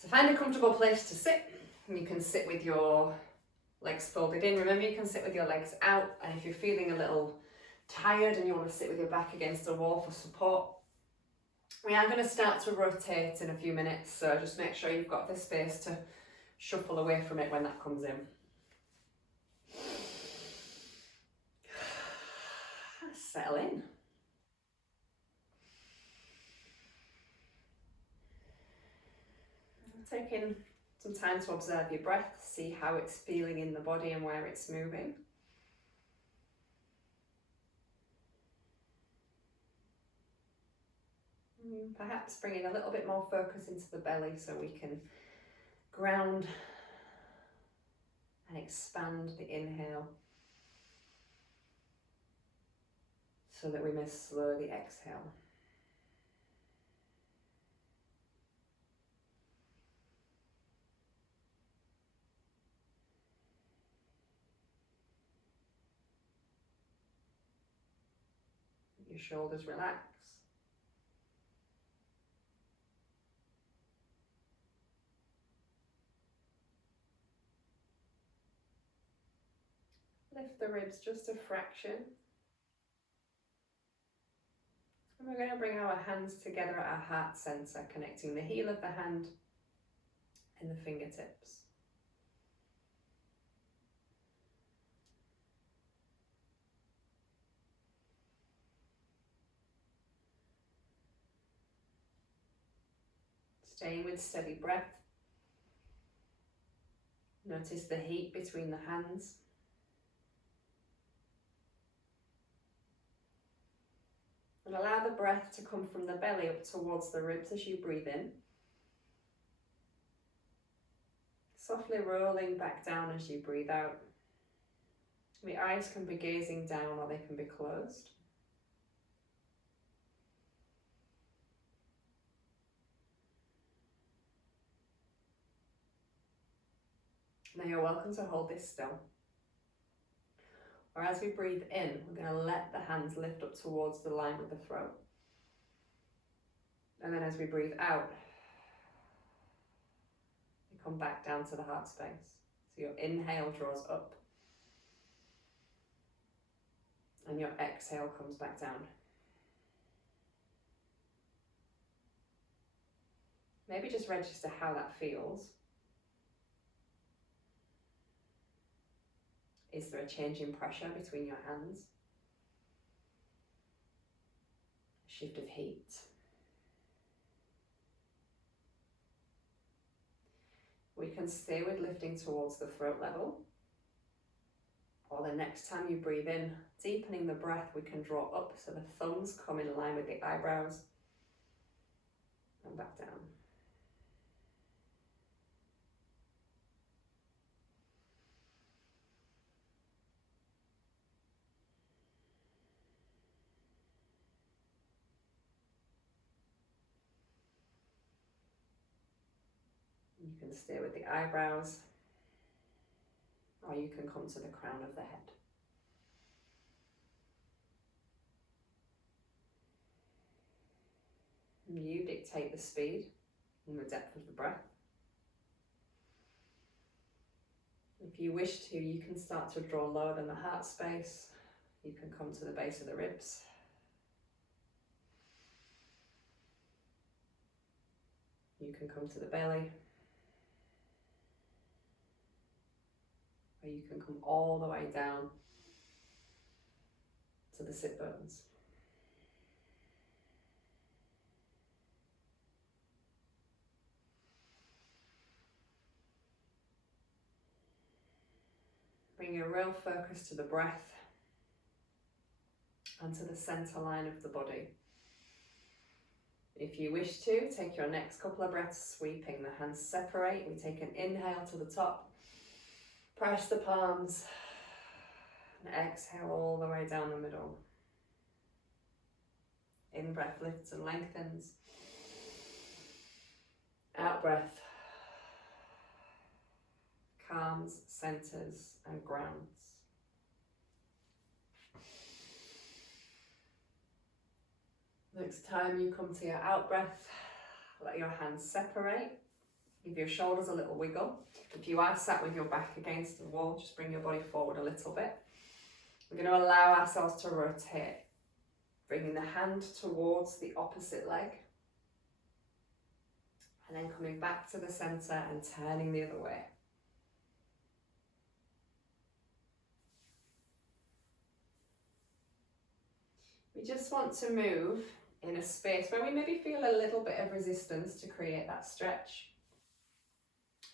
So find a comfortable place to sit. And you can sit with your legs folded in. Remember, you can sit with your legs out, and if you're feeling a little tired and you want to sit with your back against the wall for support, we are going to start to rotate in a few minutes, so just make sure you've got the space to shuffle away from it when that comes in. Settle in. Taking some time to observe your breath, see how it's feeling in the body and where it's moving. Perhaps bringing a little bit more focus into the belly so we can ground and expand the inhale so that we may slowly exhale. Your shoulders relax. Lift the ribs just a fraction. And we're going to bring our hands together at our heart center, connecting the heel of the hand and the fingertips. Staying with steady breath. Notice the heat between the hands. And allow the breath to come from the belly up towards the ribs as you breathe in. Softly rolling back down as you breathe out. The eyes can be gazing down or they can be closed. Now you're welcome to hold this still. Or as we breathe in, we're going to let the hands lift up towards the line with the throat. And then as we breathe out, you come back down to the heart space. So your inhale draws up. And your exhale comes back down. Maybe just register how that feels. Is there a change in pressure between your hands? A shift of heat? We can stay with lifting towards the throat level. Or the next time you breathe in, deepening the breath, we can draw up so the thumbs come in line with the eyebrows and back down. You can stay with the eyebrows, or you can come to the crown of the head. You dictate the speed and the depth of the breath. If you wish to, you can start to draw lower than the heart space. You can come to the base of the ribs. You can come to the belly. Or you can come all the way down to the sit bones. Bring your real focus to the breath and to the center line of the body. If you wish to, take your next couple of breaths sweeping. The hands separate. We take an inhale to the top. Press the palms. And exhale all the way down the middle. In breath lifts and lengthens. Out breath. Calms, centers, and grounds. Next time you come to your out breath, let your hands separate. Give your shoulders a little wiggle. If you are sat with your back against the wall, just bring your body forward a little bit. We're going to allow ourselves to rotate, bringing the hand towards the opposite leg, and then coming back to the center and turning the other way. We just want to move in a space where we maybe feel a little bit of resistance to create that stretch.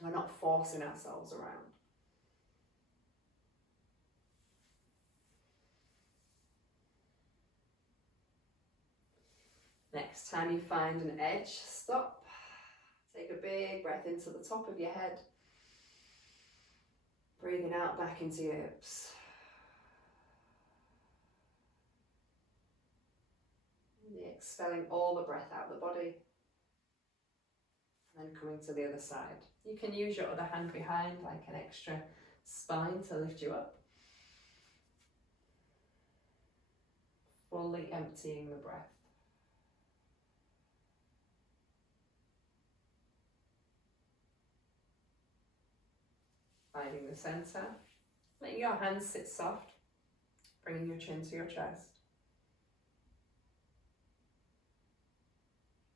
We're not forcing ourselves around. Next time you find an edge, stop. Take a big breath into the top of your head. Breathing out back into your hips. And expelling all the breath out of the body. And then coming to the other side. You can use your other hand behind like an extra spine to lift you up. Fully emptying the breath. Finding the center. Letting your hands sit soft. Bringing your chin to your chest.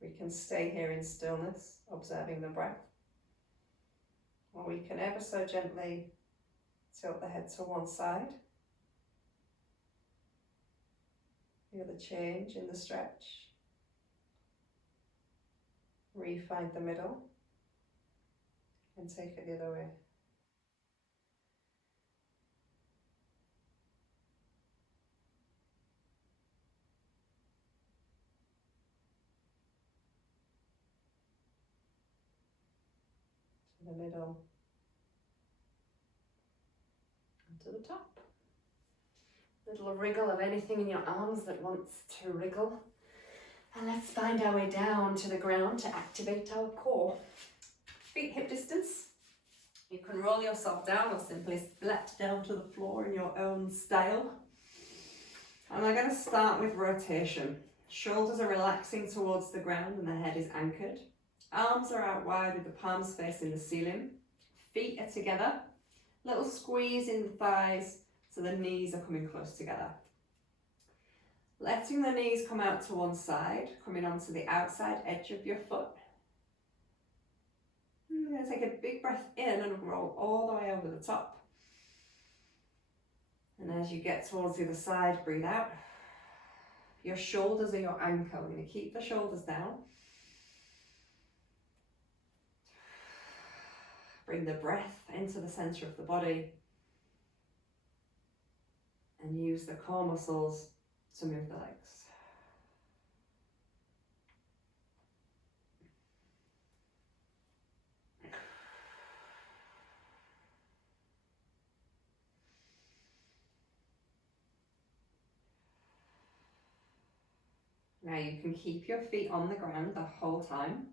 We can stay here in stillness, observing the breath. Or we can ever so gently tilt the head to one side. Feel the change in the stretch. Re-find the middle and take it the other way. To the middle and to the top. Little wriggle of anything in your arms that wants to wriggle. And let's find our way down to the ground to activate our core. Feet hip distance. You can roll yourself down or simply splat down to the floor in your own style. And we're going to start with rotation. Shoulders are relaxing towards the ground and the head is anchored. Arms are out wide with the palms facing the ceiling. Feet are together. Little squeeze in the thighs so the knees are coming close together. Letting the knees come out to one side, coming onto the outside edge of your foot. You're going to take a big breath in and roll all the way over the top. And as you get towards the other side, breathe out. Your shoulders are your anchor. We're going to keep the shoulders down. Bring the breath into the center of the body. And use the core muscles to move the legs. Now you can keep your feet on the ground the whole time,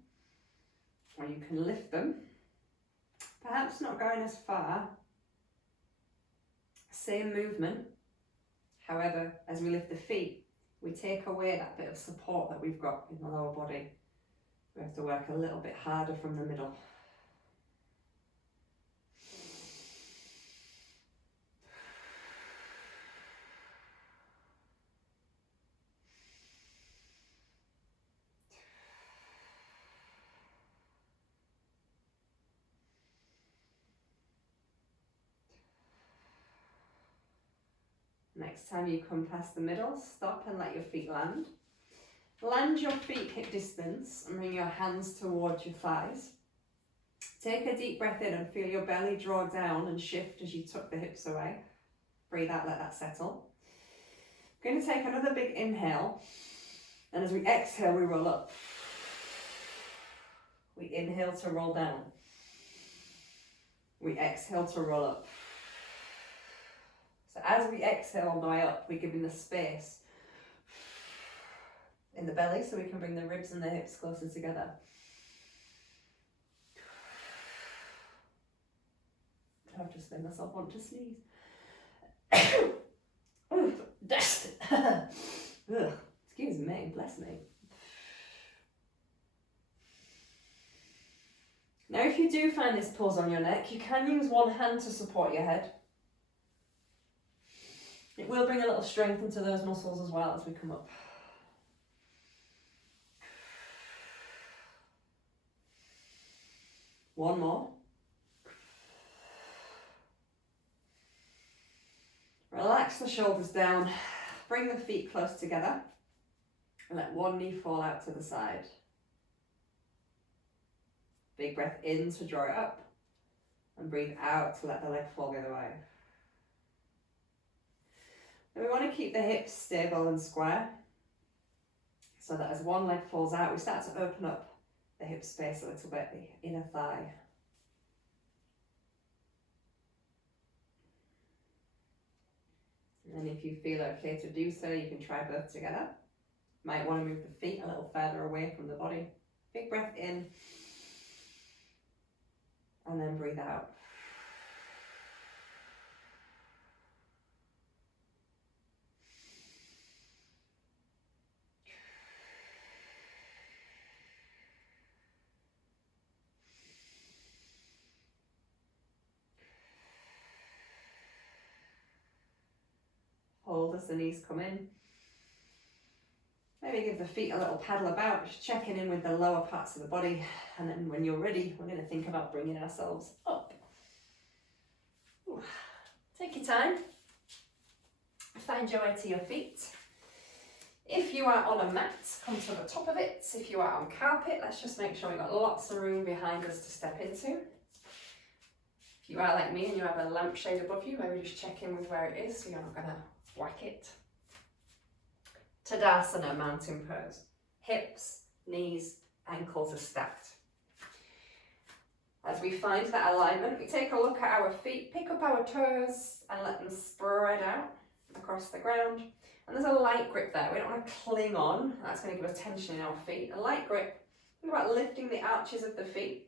or you can lift them, perhaps not going as far. Same movement. However, as we lift the feet, we take away that bit of support that we've got in the lower body. We have to work a little bit harder from the middle. Next time you come past the middle, stop and let your feet land. Land your feet hip distance and bring your hands towards your thighs. Take a deep breath in and feel your belly draw down and shift as you tuck the hips away. Breathe out, let that settle. We're going to take another big inhale, and as we exhale, we roll up. We inhale to roll down. We exhale to roll up. So as we exhale on the way up, we're giving the space in the belly so we can bring the ribs and the hips closer together. I've just made myself want to sneeze. Oh, dust. Excuse me, bless me. Now if you do find this pulls on your neck, you can use one hand to support your head. It will bring a little strength into those muscles as well as we come up. One more. Relax the shoulders down, bring the feet close together, and let one knee fall out to the side. Big breath in to draw it up, and breathe out to let the leg fall the other way. And we want to keep the hips stable and square, so that as one leg falls out, we start to open up the hip space a little bit, the inner thigh. And if you feel okay to do so, you can try both together. Might want to move the feet a little further away from the body. Big breath in, and then breathe out. Hold as the knees come in. Maybe give the feet a little paddle about, just checking in with the lower parts of the body. And then when you're ready, we're going to think about bringing ourselves up. Ooh. Take your time. Find your way to your feet. If you are on a mat, come to the top of it. If you are on carpet, let's just make sure we've got lots of room behind us to step into. If you are like me and you have a lampshade above you, maybe just check in with where it is so you're not going to whack it. Tadasana, mountain pose. Hips, knees, ankles are stacked. As we find that alignment, we take a look at our feet, pick up our toes and let them spread out across the ground. And there's a light grip there. We don't want to cling on. That's going to give us tension in our feet. A light grip. Think about lifting the arches of the feet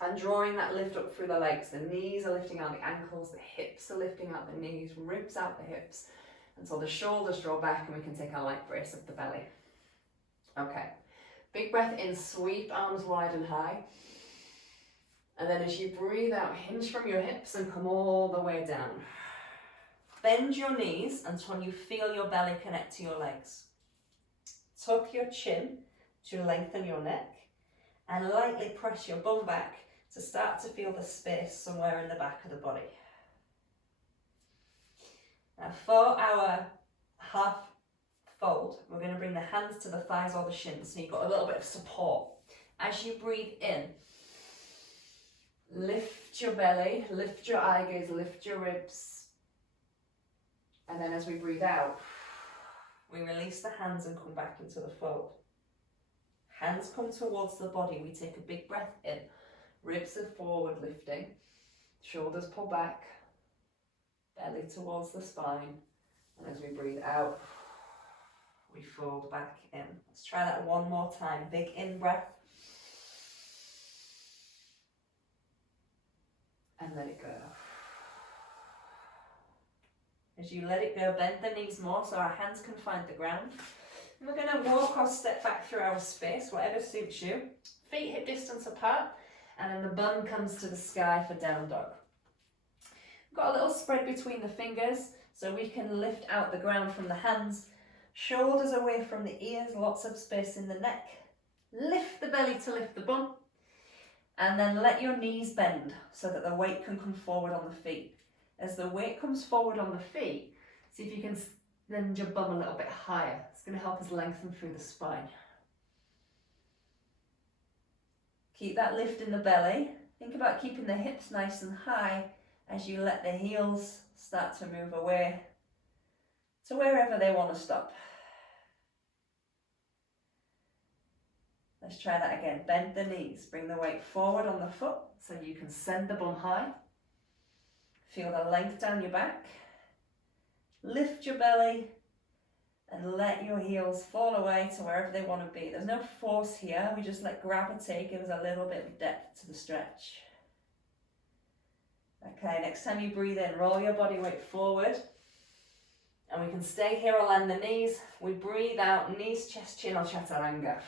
and drawing that lift up through the legs. The knees are lifting out the ankles, the hips are lifting out the knees, ribs out the hips, until the shoulders draw back and we can take a light brace of the belly. Okay, big breath in, sweep arms wide and high. And then as you breathe out, hinge from your hips and come all the way down. Bend your knees until you feel your belly connect to your legs. Tuck your chin to lengthen your neck and lightly press your bum back to start to feel the space somewhere in the back of the body. Now for our half fold, we're going to bring the hands to the thighs or the shins, so you've got a little bit of support. As you breathe in, lift your belly, lift your eye gaze, lift your ribs. And then as we breathe out, we release the hands and come back into the fold. Hands come towards the body, we take a big breath in, ribs are forward lifting, shoulders pull back, belly towards the spine, and as we breathe out, we fold back in. Let's try that one more time. Big in breath, and let it go. As you let it go, bend the knees more so our hands can find the ground. And we're going to walk or step back through our space, whatever suits you. Feet hip distance apart, and then the bum comes to the sky for down dog. We've got a little spread between the fingers so we can lift out the ground from the hands. Shoulders away from the ears, lots of space in the neck. Lift the belly to lift the bum. And then let your knees bend so that the weight can come forward on the feet. As the weight comes forward on the feet, see if you can bend your bum a little bit higher. It's going to help us lengthen through the spine. Keep that lift in the belly. Think about keeping the hips nice and high as you let the heels start to move away to wherever they want to stop. Let's try that again. Bend the knees, bring the weight forward on the foot so you can send the bum high. Feel the length down your back. Lift your belly and let your heels fall away to wherever they want to be. There's no force here, we just let gravity give us a little bit of depth to the stretch. Okay, next time you breathe in, roll your body weight forward. And we can stay here or land the knees. We breathe out, knees, chest, chin or chaturanga.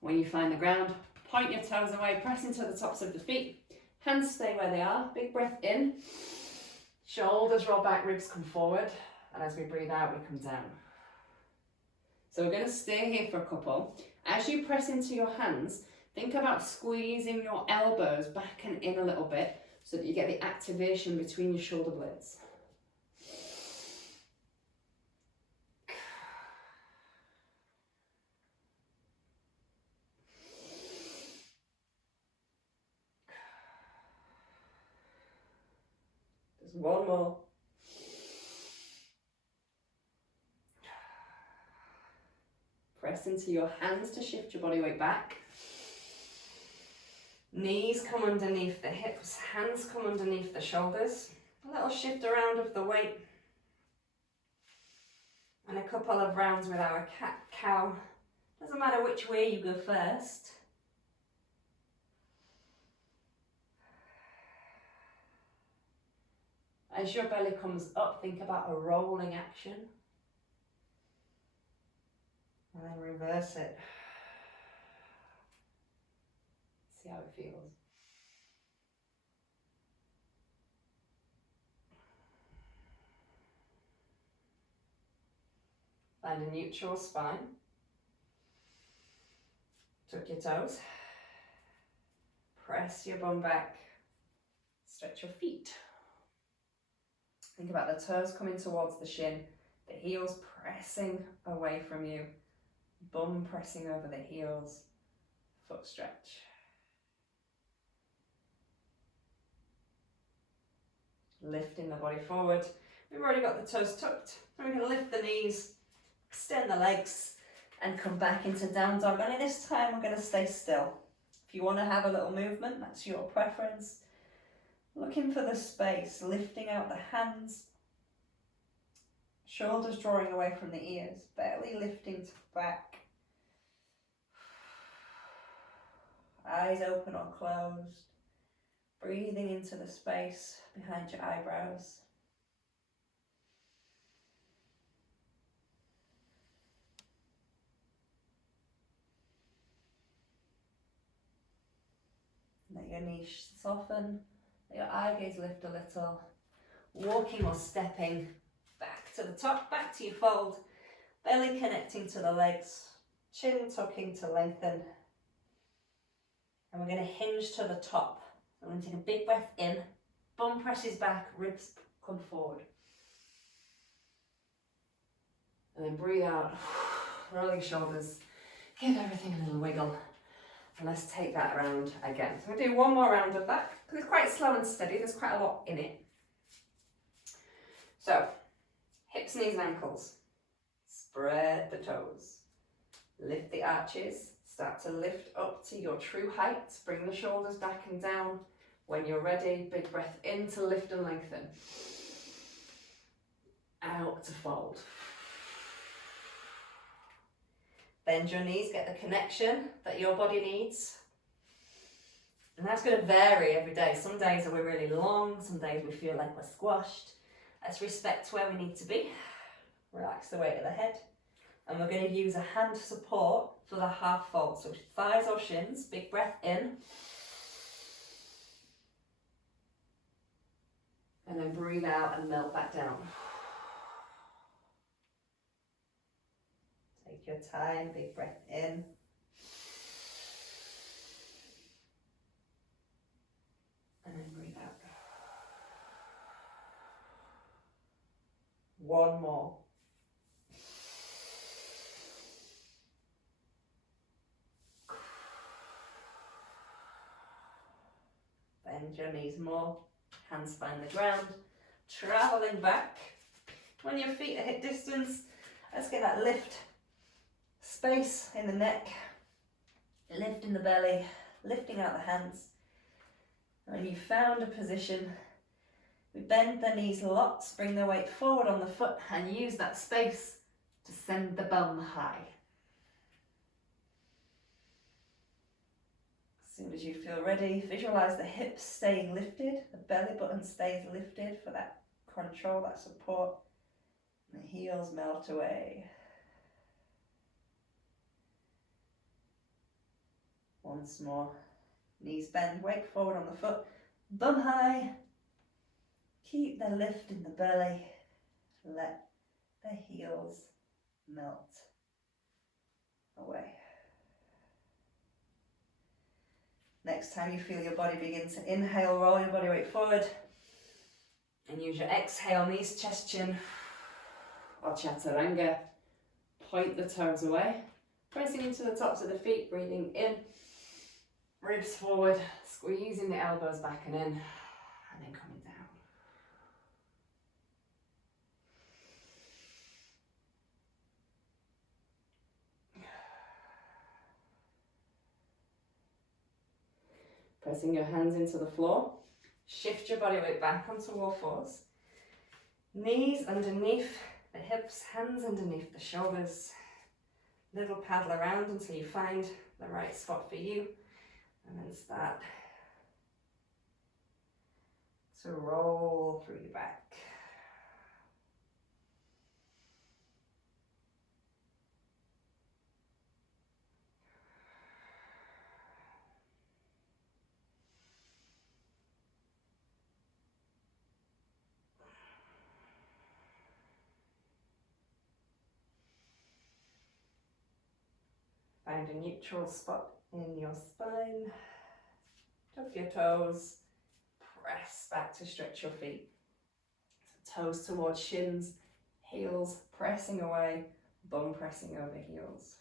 When you find the ground, Point your toes away, press into the tops of the feet. Hands stay where they are. Big breath in. Shoulders roll back, ribs come forward. And as we breathe out, we come down. So we're going to stay here for a couple. As you press into your hands, think about squeezing your elbows back and in a little bit so that you get the activation between your shoulder blades. Just one more. Press into your hands to shift your body weight back. Knees come underneath the hips, hands come underneath the shoulders. A little shift around of the weight. And a couple of rounds with our cat-cow. Doesn't matter which way you go first. As your belly comes up, think about a rolling action. And then reverse it. See how it feels. Find a neutral spine. Tuck your toes. Press your bum back. Stretch your feet. Think about the toes coming towards the shin, the heels pressing away from you, bum pressing over the heels, foot stretch. Lifting the body forward. We've already got the toes tucked, so we can lift the knees, extend the legs, and come back into down dog. Only this time we're going to stay still. If you want to have a little movement, that's your preference. Looking for the space, lifting out the hands, shoulders drawing away from the ears, belly lifting to back, eyes open or closed, breathing into the space behind your eyebrows. Let your knees soften. Your eye gaze lift a little, walking or stepping back to the top, back to your fold, belly connecting to the legs, chin tucking to lengthen. And we're going to hinge to the top. So we're going to take a big breath in, bum presses back, ribs come forward. And then breathe out, roll your shoulders, give everything a little wiggle. And let's take that round again. So we'll do one more round of that, because it's quite slow and steady, there's quite a lot in it. So, hips, knees and ankles. Spread the toes. Lift the arches. Start to lift up to your true height. Bring the shoulders back and down. When you're ready, big breath in to lift and lengthen. Out to fold. Bend your knees, get the connection that your body needs. And that's going to vary every day. Some days we're really long, some days we feel like we're squashed. Let's respect where we need to be. Relax the weight of the head. And we're going to use a hand support for the half fold. So thighs or shins, big breath in. And then breathe out and melt back down. Take your time, big breath in. And then breathe out. One more. Bend your knees more, hands find the ground, traveling back. When your feet are hip distance, let's get that lift. Space in the neck, lift in the belly, lifting out the hands. And when you've found a position, we bend the knees lots, bring the weight forward on the foot and use that space to send the bum high. As soon as you feel ready, visualize the hips staying lifted, the belly button stays lifted for that control, that support, and the heels melt away. Once more. Knees bend, weight forward on the foot, bum high. Keep the lift in the belly. Let the heels melt away. Next time you feel your body begin to inhale, roll your body weight forward. And use your exhale, knees, chest, chin, or chaturanga. Point the toes away. Pressing into the tops of the feet, breathing in. Ribs forward, squeezing the elbows back and in. And then coming down. Pressing your hands into the floor. Shift your body weight back onto all fours. Knees underneath the hips, hands underneath the shoulders. Little paddle around until you find the right spot for you. And then start to roll through your back. Find a neutral spot in your spine. Tuck your toes. Press back to stretch your feet. So toes towards shins, heels pressing away, bum pressing over heels.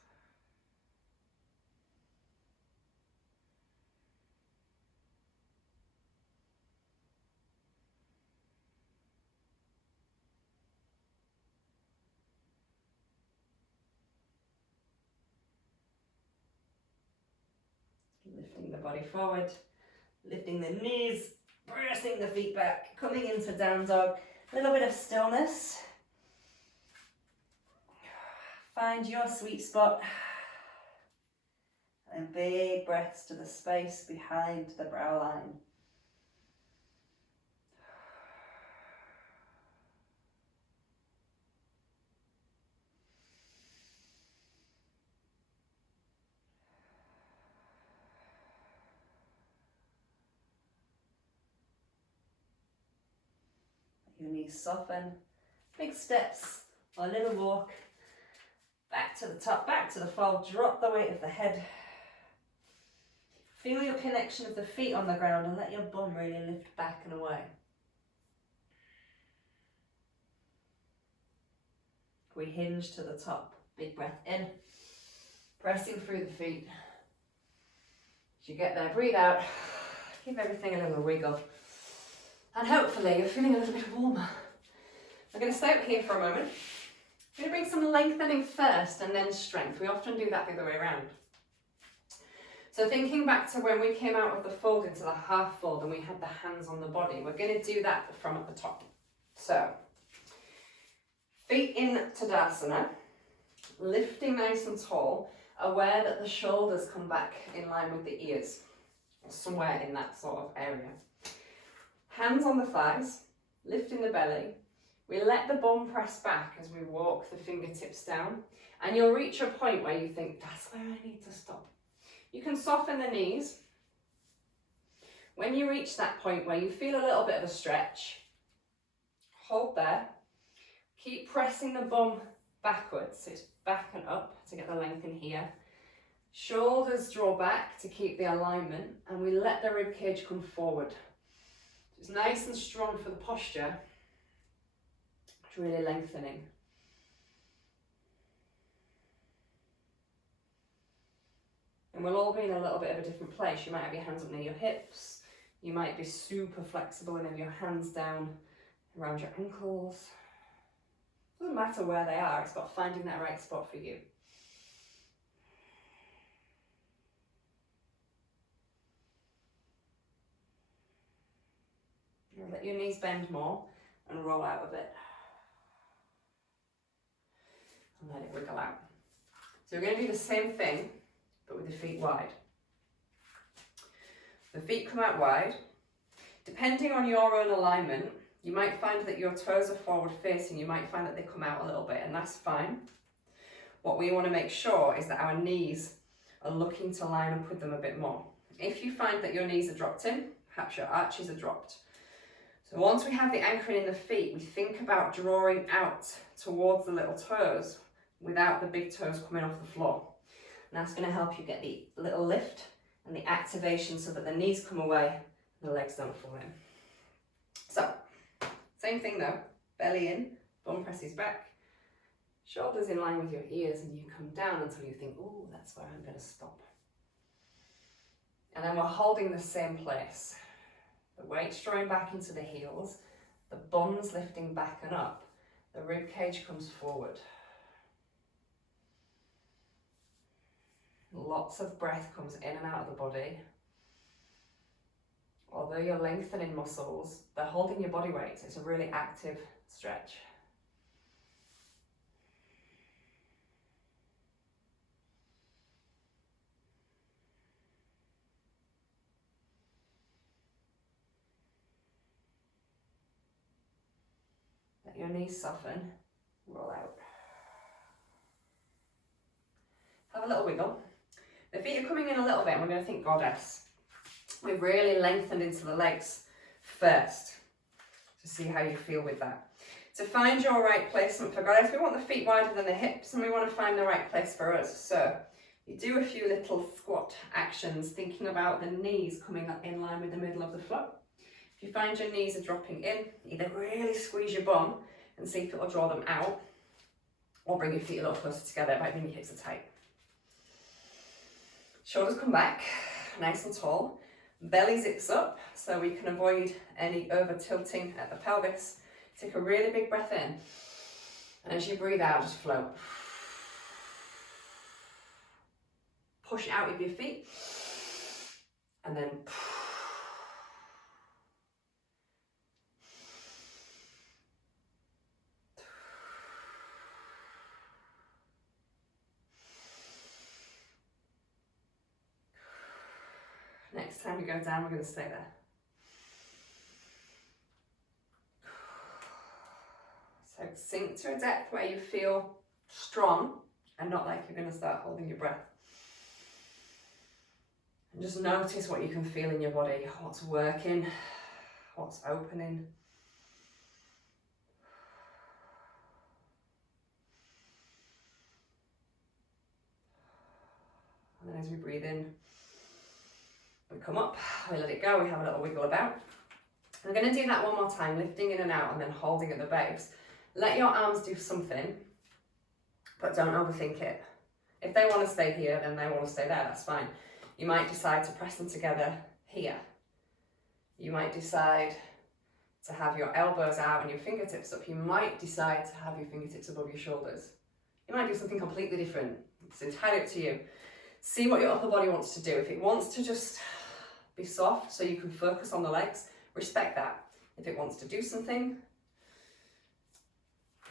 Lifting the body forward, lifting the knees, pressing the feet back, coming into down dog. A little bit of stillness. Find your sweet spot. And big breaths to the space behind the brow line. Your knees soften, big steps, or a little walk, back to the top, back to the fold, drop the weight of the head. Feel your connection of the feet on the ground and let your bum really lift back and away. We hinge to the top, big breath in, pressing through the feet. As you get there, breathe out, give everything a little wiggle. And hopefully you're feeling a little bit warmer. We're going to stay up here for a moment. I'm going to bring some lengthening first and then strength. We often do that the other way around. So thinking back to when we came out of the fold into the half fold and we had the hands on the body, we're going to do that from at the top. So, feet in Tadasana, lifting nice and tall, aware that the shoulders come back in line with the ears, or somewhere in that sort of area. Hands on the thighs, lifting the belly. We let the bum press back as we walk the fingertips down, and you'll reach a point where you think, that's where I need to stop. You can soften the knees. When you reach that point where you feel a little bit of a stretch, hold there. Keep pressing the bum backwards, so it's back and up to get the length in here. Shoulders draw back to keep the alignment, and we let the rib cage come forward. It's nice and strong for the posture. It's really lengthening. And we'll all be in a little bit of a different place. You might have your hands up near your hips. You might be super flexible and have your hands down around your ankles. Doesn't matter where they are, it's about finding that right spot for you. Let your knees bend more and roll out of it. And let it wiggle out. So we're going to do the same thing, but with the feet wide. The feet come out wide. Depending on your own alignment, you might find that your toes are forward facing. You might find that they come out a little bit, and that's fine. What we want to make sure is that our knees are looking to line up with them a bit more. If you find that your knees are dropped in, perhaps your arches are dropped. So once we have the anchoring in the feet, we think about drawing out towards the little toes without the big toes coming off the floor. And that's going to help you get the little lift and the activation so that the knees come away and the legs don't fall in. So, same thing though, belly in, bum presses back, shoulders in line with your ears, and you come down until you think, oh, that's where I'm going to stop. And then we're holding the same place. The weight's drawing back into the heels, the bum's lifting back and up, the rib cage comes forward. Lots of breath comes in and out of the body. Although you're lengthening muscles, they're holding your body weight. It's a really active stretch. Let your knees soften, roll out. Have a little wiggle. The feet are coming in a little bit and we're going to think goddess. We've really lengthened into the legs first to see how you feel with that. To find your right placement for goddess, we want the feet wider than the hips and we want to find the right place for us. So you do a few little squat actions thinking about the knees coming up in line with the middle of the floor. If you find your knees are dropping in, either really squeeze your bum and see if it will draw them out, or bring your feet a little closer together by bringing your hips are tight. Shoulders come back, nice and tall. Belly zips up so we can avoid any over tilting at the pelvis. Take a really big breath in. And as you breathe out, just float. Push out with your feet. And then next time we go down, we're going to stay there. So sink to a depth where you feel strong and not like you're going to start holding your breath. And just notice what you can feel in your body, what's working, what's opening. And then as we breathe in, we come up, we let it go, we have a little wiggle about. We're going to do that one more time, lifting in and out and then holding at the base. Let your arms do something, but don't overthink it. If they want to stay here, then they want to stay there, that's fine. You might decide to press them together here. You might decide to have your elbows out and your fingertips up. You might decide to have your fingertips above your shoulders. You might do something completely different. It's entirely up to you. See what your upper body wants to do. If it wants to just be soft so you can focus on the legs, respect that. If it wants to do something,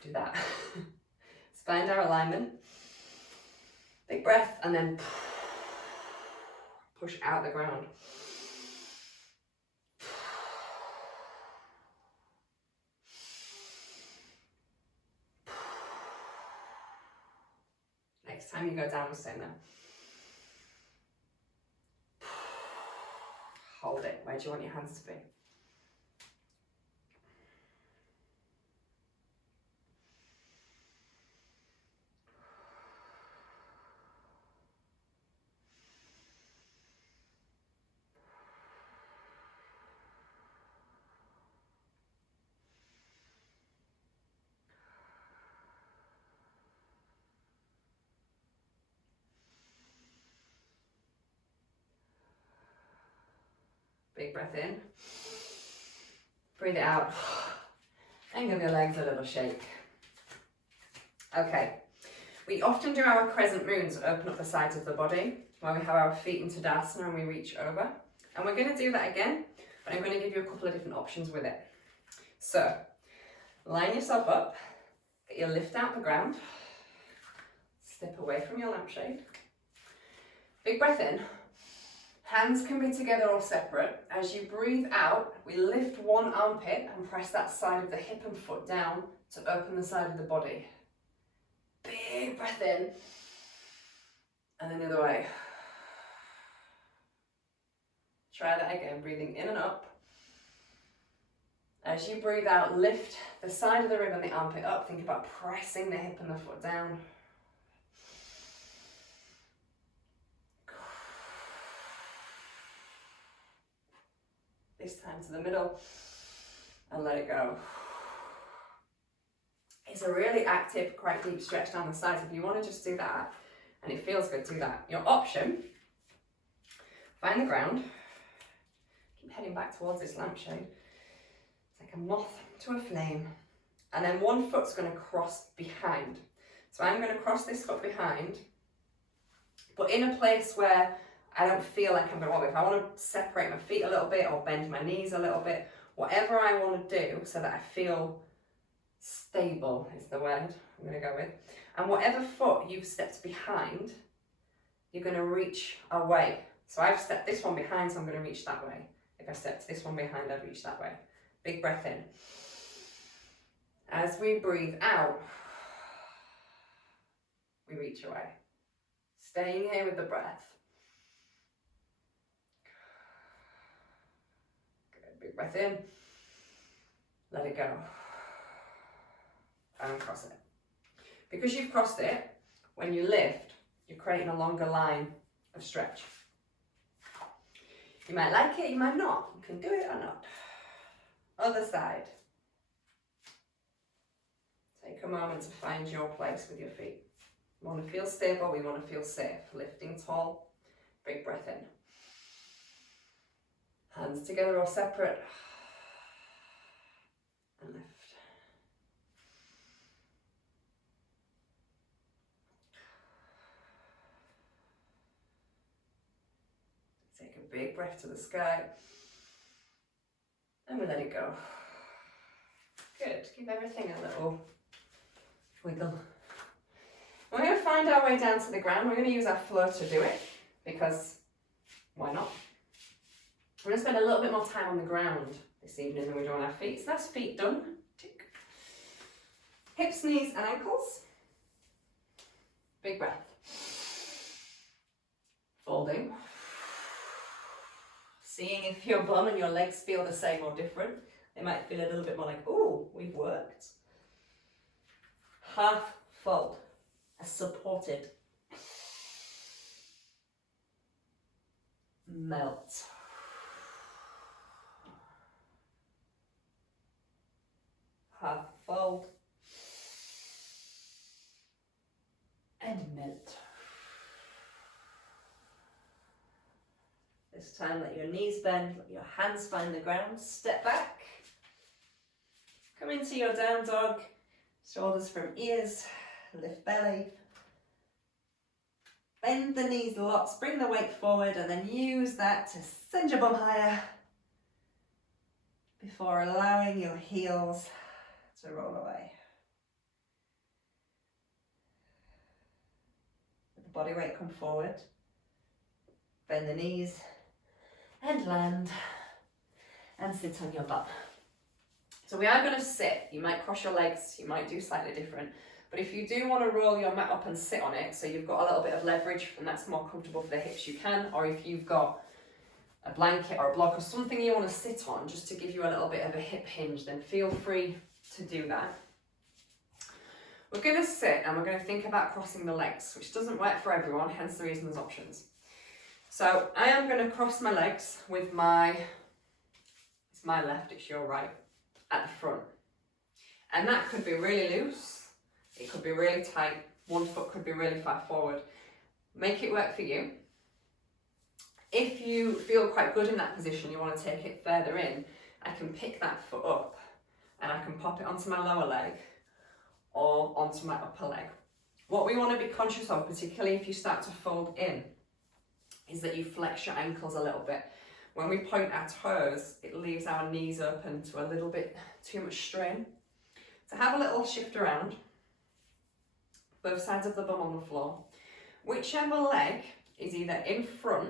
do that. Let's find our alignment. Big breath and then push out the ground. Next time you go down, stay there. Hold it. Where do you want your hands to be? Big breath in. Breathe it out. And give your legs a little shake. Okay. We often do our crescent moons, open up the sides of the body, where we have our feet in Tadasana and we reach over. And we're going to do that again, but I'm going to give you a couple of different options with it. So, line yourself up, get your lift out the ground, step away from your lampshade. Big breath in. Hands can be together or separate. As you breathe out, we lift one armpit and press that side of the hip and foot down to open the side of the body. Big breath in. And then the other way. Try that again, breathing in and up. As you breathe out, lift the side of the rib and the armpit up. Think about pressing the hip and the foot down. This time to the middle and let it go. It's a really active, quite deep stretch down the sides. If you want to just do that and it feels good, do that. Your option, find the ground. Keep heading back towards this lampshade. It's like a moth to a flame. And then one foot's going to cross behind. So I'm going to cross this foot behind, but in a place where I don't feel like I'm going to wobble. If I want to separate my feet a little bit or bend my knees a little bit, whatever I want to do so that I feel stable is the word I'm going to go with. And whatever foot you've stepped behind, you're going to reach away. So I've stepped this one behind, so I'm going to reach that way. If I stepped this one behind, I'd reach that way. Big breath in. As we breathe out, we reach away. Staying here with the breath. Good, big breath in. Let it go. And cross it. Because you've crossed it, when you lift, you're creating a longer line of stretch. You might like it, you might not. You can do it or not. Other side. Take a moment to find your place with your feet. We want to feel stable, we want to feel safe. Lifting tall, big breath in. Hands together or separate. And lift. Take a big breath to the sky. And we let it go. Good. Give everything a little wiggle. We're going to find our way down to the ground. We're going to use our floor to do it because why not? We're going to spend a little bit more time on the ground this evening than we do on our feet. So that's feet done. Tick. Hips, knees and ankles. Big breath. Folding. Seeing if your bum and your legs feel the same or different. They might feel a little bit more like, oh, we've worked. Half fold. Supported. Melt. Half fold. And melt. This time let your knees bend, let your hands find the ground, step back. Come into your down dog, shoulders from ears. Lift belly, bend the knees lots, bring the weight forward and then use that to send your bum higher before allowing your heels to roll away. Let the body weight come forward, bend the knees and land and sit on your bum. So we are going to sit. You might cross your legs, you might do slightly different. But if you do want to roll your mat up and sit on it, so you've got a little bit of leverage and that's more comfortable for the hips, you can. Or if you've got a blanket or a block or something you want to sit on just to give you a little bit of a hip hinge, then feel free to do that. We're going to sit and we're going to think about crossing the legs, which doesn't work for everyone, hence the reason there's options. So I am going to cross my legs with it's my left, it's your right, at the front. And that could be really loose. It could be really tight. One foot could be really far forward. Make it work for you. If you feel quite good in that position, you want to take it further in, I can pick that foot up and I can pop it onto my lower leg or onto my upper leg. What we want to be conscious of, particularly if you start to fold in, is that you flex your ankles a little bit. When we point our toes, it leaves our knees open to a little bit too much strain. So have a little shift around. Both sides of the bum on the floor. Whichever leg is either in front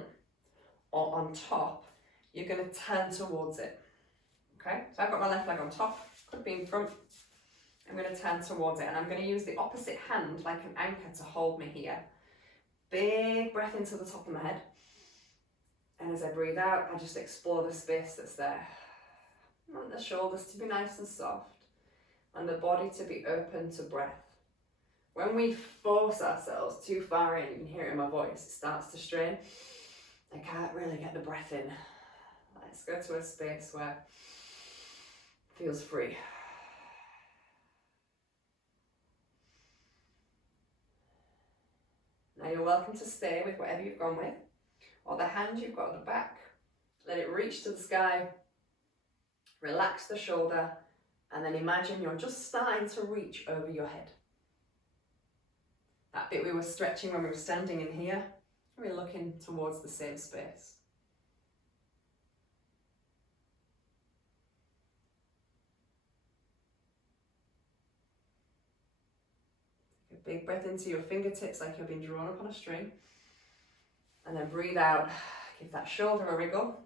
or on top, you're going to turn towards it. Okay, so I've got my left leg on top, could be in front. I'm going to turn towards it and I'm going to use the opposite hand like an anchor to hold me here. Big breath into the top of my head. And as I breathe out, I just explore the space that's there. I want the shoulders to be nice and soft and the body to be open to breath. When we force ourselves too far in, you can hear it in my voice, it starts to strain. I can't really get the breath in. Let's go to a space where it feels free. Now you're welcome to stay with whatever you've gone with, or the hand you've got at the back. Let it reach to the sky. Relax the shoulder, and then imagine you're just starting to reach over your head. That bit we were stretching when we were standing in here, we're looking towards the same space. Take a big breath into your fingertips like you've been drawn up on a string. And then breathe out, give that shoulder a wriggle.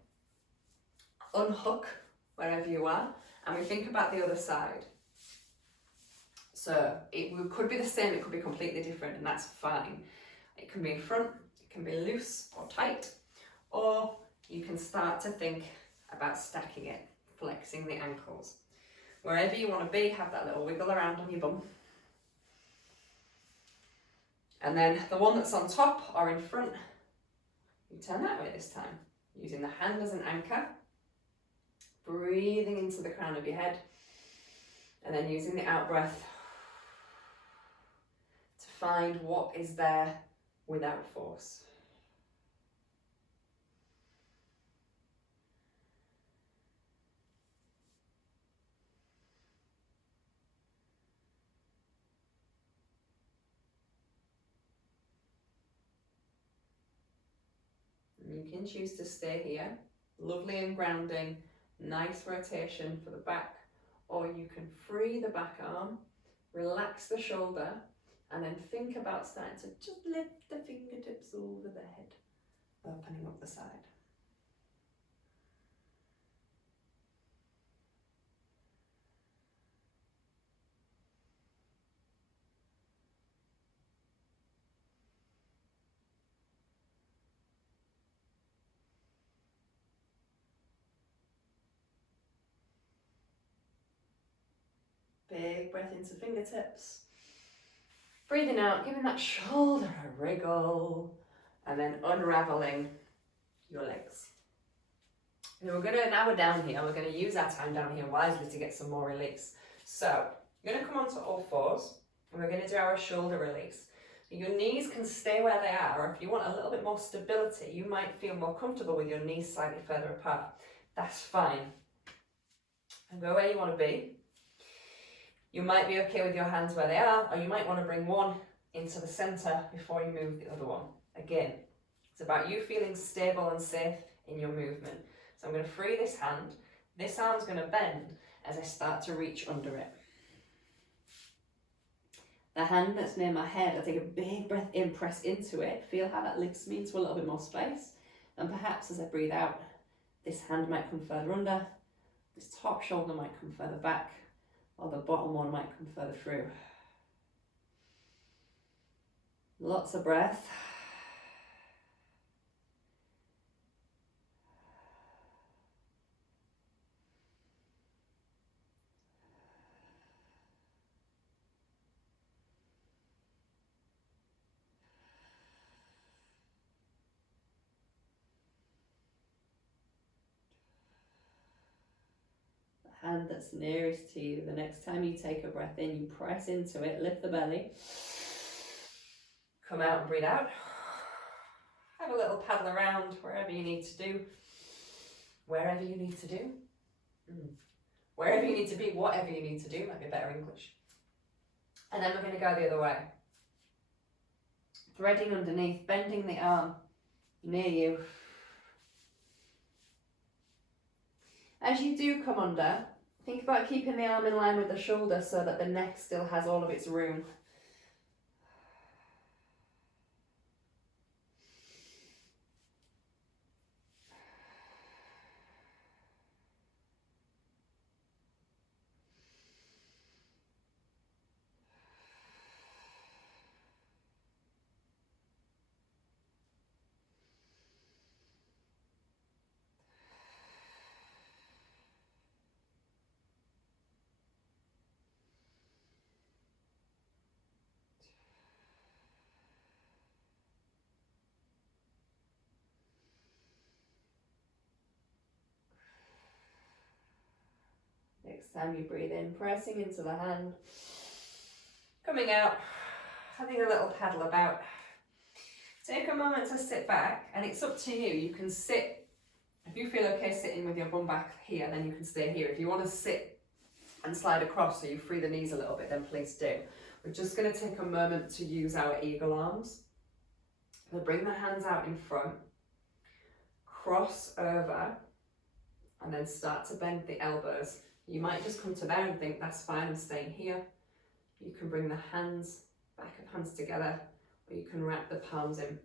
Unhook wherever you are, and we think about the other side. So it could be the same, it could be completely different, and that's fine. It can be in front, it can be loose or tight, or you can start to think about stacking it, flexing the ankles. Wherever you want to be, have that little wiggle around on your bum. And then the one that's on top or in front, you turn that way this time, using the hand as an anchor, breathing into the crown of your head, and then using the out breath to find what is there without force. And you can choose to stay here, lovely and grounding, nice rotation for the back, or you can free the back arm, relax the shoulder, and then think about starting to just lift the fingertips over the head, opening up the side. Big breath into fingertips. Breathing out, giving that shoulder a wriggle, and then unraveling your legs. Now we're down here, we're going to use our time down here wisely to get some more release. So, you're going to come onto all fours, and we're going to do our shoulder release. Your knees can stay where they are, or if you want a little bit more stability, you might feel more comfortable with your knees slightly further apart. That's fine. And go where you want to be. You might be okay with your hands where they are, or you might want to bring one into the center before you move the other one. Again, it's about you feeling stable and safe in your movement. So I'm going to free this hand. This arm's going to bend as I start to reach under it. The hand that's near my head, I take a big breath in, press into it, feel how that lifts me into a little bit more space. And perhaps as I breathe out, this hand might come further under, this top shoulder might come further back, or the bottom one might come further through. Lots of breath. Hand that's nearest to you, the next time you take a breath in, you press into it, lift the belly, come out and breathe out. Have a little paddle around wherever you need to do, wherever you need to do, wherever you need to be, whatever you need to do, might be better English. And then we're going to go the other way. Threading underneath, bending the arm near you. As you do come under, think about keeping the arm in line with the shoulder so that the neck still has all of its room. time you breathe in, pressing into the hand. Coming out, having a little paddle about. Take a moment to sit back, and it's up to you. You can sit, if you feel okay sitting with your bum back here, then you can stay here. If you want to sit and slide across so you free the knees a little bit, then please do. We're just going to take a moment to use our eagle arms. We'll bring the hands out in front, cross over, and then start to bend the elbows. You might just come to there and think that's fine, I'm staying here. You can bring the hands, back of hands together, or you can wrap the palms in.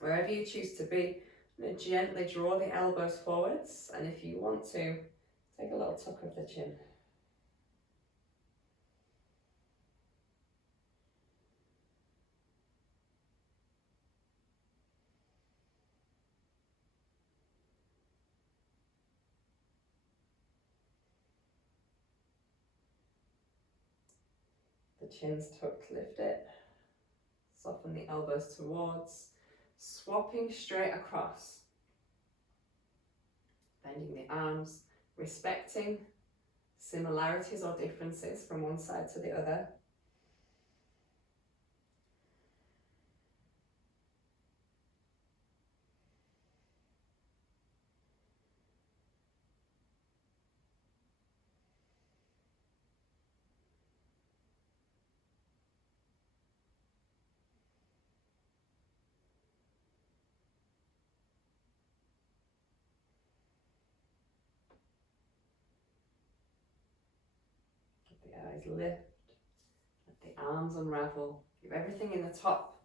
Wherever you choose to be, I'm going to gently draw the elbows forwards, and if you want to, take a little tuck of the chin. The chin's tucked, lift it. Soften the elbows towards, swapping straight across. Bending the arms, respecting similarities or differences from one side to the other. Let the eyes lift, let the arms unravel. Give everything in the top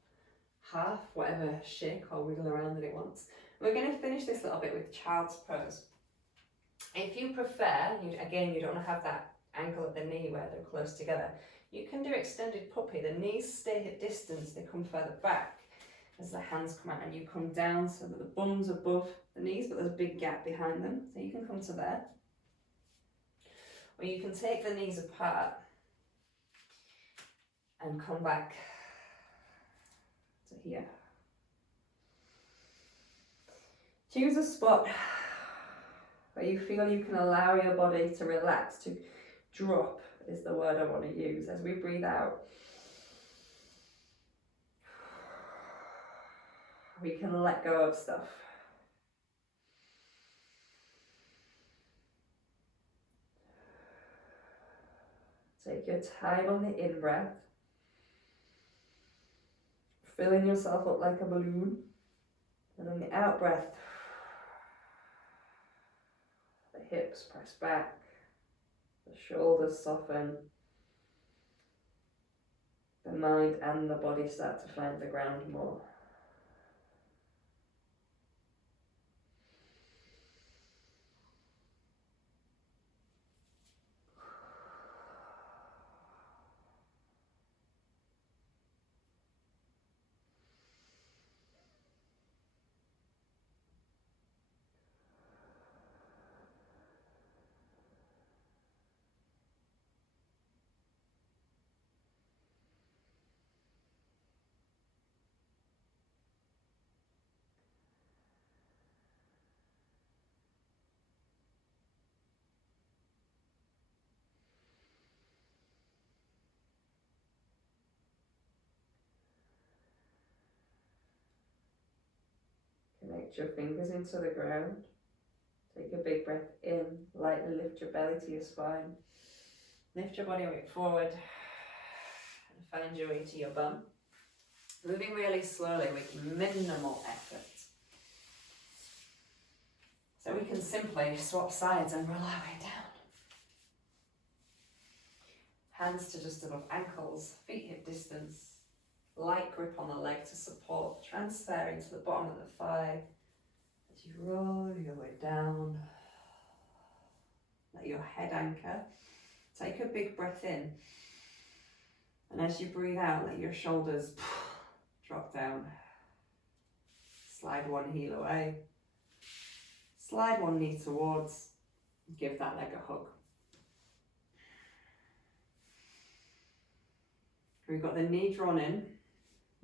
half, whatever shake or wiggle around that it wants. We're going to finish this little bit with child's pose. If you prefer, again, you don't want to have that ankle at the knee where they're close together, you can do extended puppy. The knees stay at distance, they come further back as the hands come out, and you come down so that the bum's above the knees, but there's a big gap behind them. So you can come to there. Or you can take the knees apart and come back to here. Choose a spot where you feel you can allow your body to relax, to drop is the word I want to use as we breathe out. We can let go of stuff. Take your time on the in-breath, filling yourself up like a balloon, and on the out-breath, the hips press back, the shoulders soften, the mind and the body start to find the ground more. Connect your fingers into the ground. Take a big breath in, lightly lift your belly to your spine. Lift your body weight forward and find your way to your bum. Moving really slowly with minimal effort. So we can simply swap sides and roll our way down. Hands to just above ankles, feet hip distance. Light grip on the leg to support, transferring to the bottom of the thigh as you roll your way down. Let your head anchor. Take a big breath in, and as you breathe out, let your shoulders drop down. Slide one heel away, slide one knee towards, give that leg a hug. We've got the knee drawn in,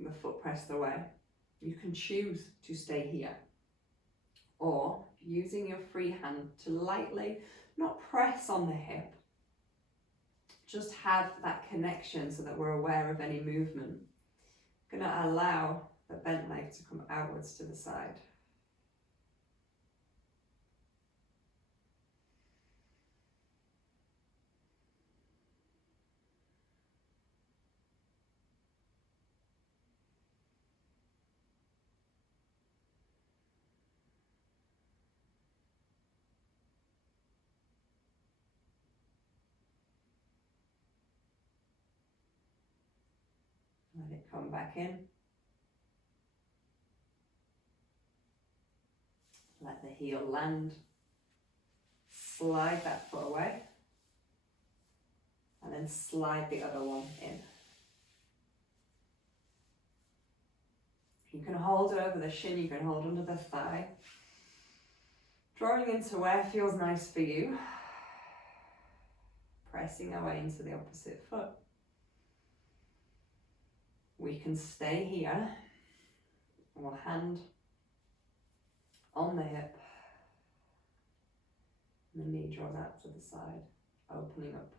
the foot pressed away. You can choose to stay here, or using your free hand to lightly not press on the hip, just have that connection so that we're aware of any movement. Going to allow the bent leg to come outwards to the side. Let it come back in. Let the heel land. Slide that foot away. And then slide the other one in. You can hold over the shin, you can hold under the thigh. Drawing into where feels nice for you. Pressing away into the opposite foot. We can stay here. We'll hand on the hip. And the knee draws out to the side, opening up.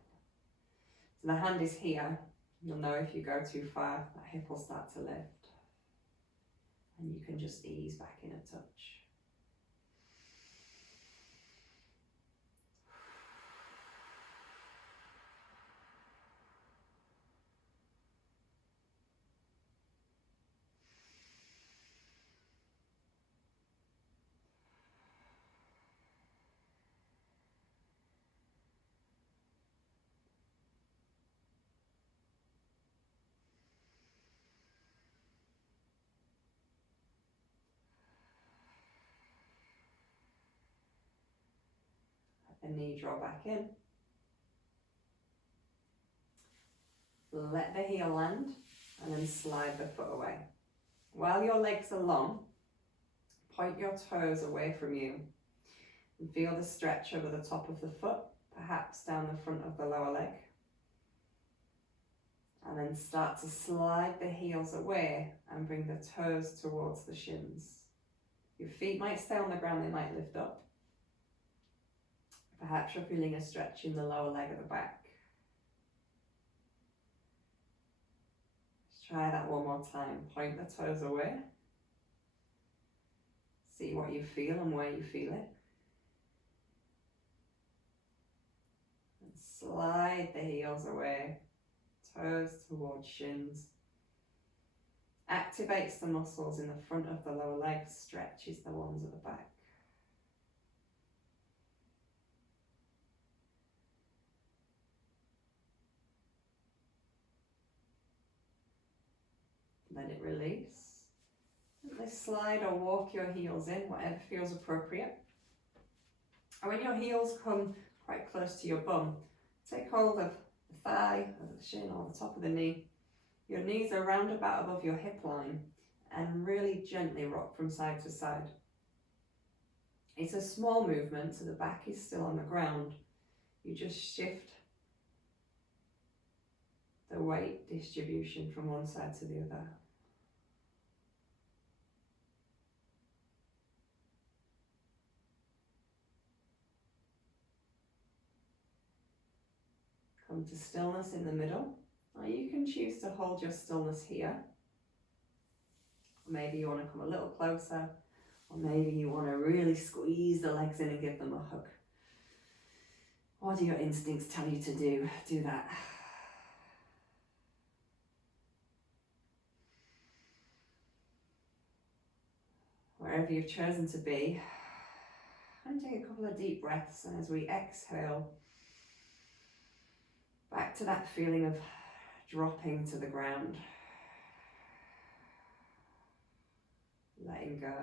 So the hand is here. You'll know if you go too far, that hip will start to lift. And you can just ease back in a touch. The knee draw back in. Let the heel land and then slide the foot away. While your legs are long, point your toes away from you and feel the stretch over the top of the foot, perhaps down the front of the lower leg. And then start to slide the heels away and bring the toes towards the shins. Your feet might stay on the ground, they might lift up. Perhaps you're feeling a stretch in the lower leg at the back. Let's try that one more time. Point the toes away. See what you feel and where you feel it. And slide the heels away. Toes towards shins. Activates the muscles in the front of the lower leg. Stretches the ones at the back. Let it release. Let's slide or walk your heels in, whatever feels appropriate. And when your heels come quite close to your bum, take hold of the thigh, or the shin, or the top of the knee. Your knees are round about above your hip line and really gently rock from side to side. It's a small movement, so the back is still on the ground. You just shift the weight distribution from one side to the other. Come to stillness in the middle. Or you can choose to hold your stillness here. Or maybe you want to come a little closer. Or maybe you want to really squeeze the legs in and give them a hug. What do your instincts tell you to do? Do that. Wherever you've chosen to be, and take a couple of deep breaths, and as we exhale, back to that feeling of dropping to the ground, letting go.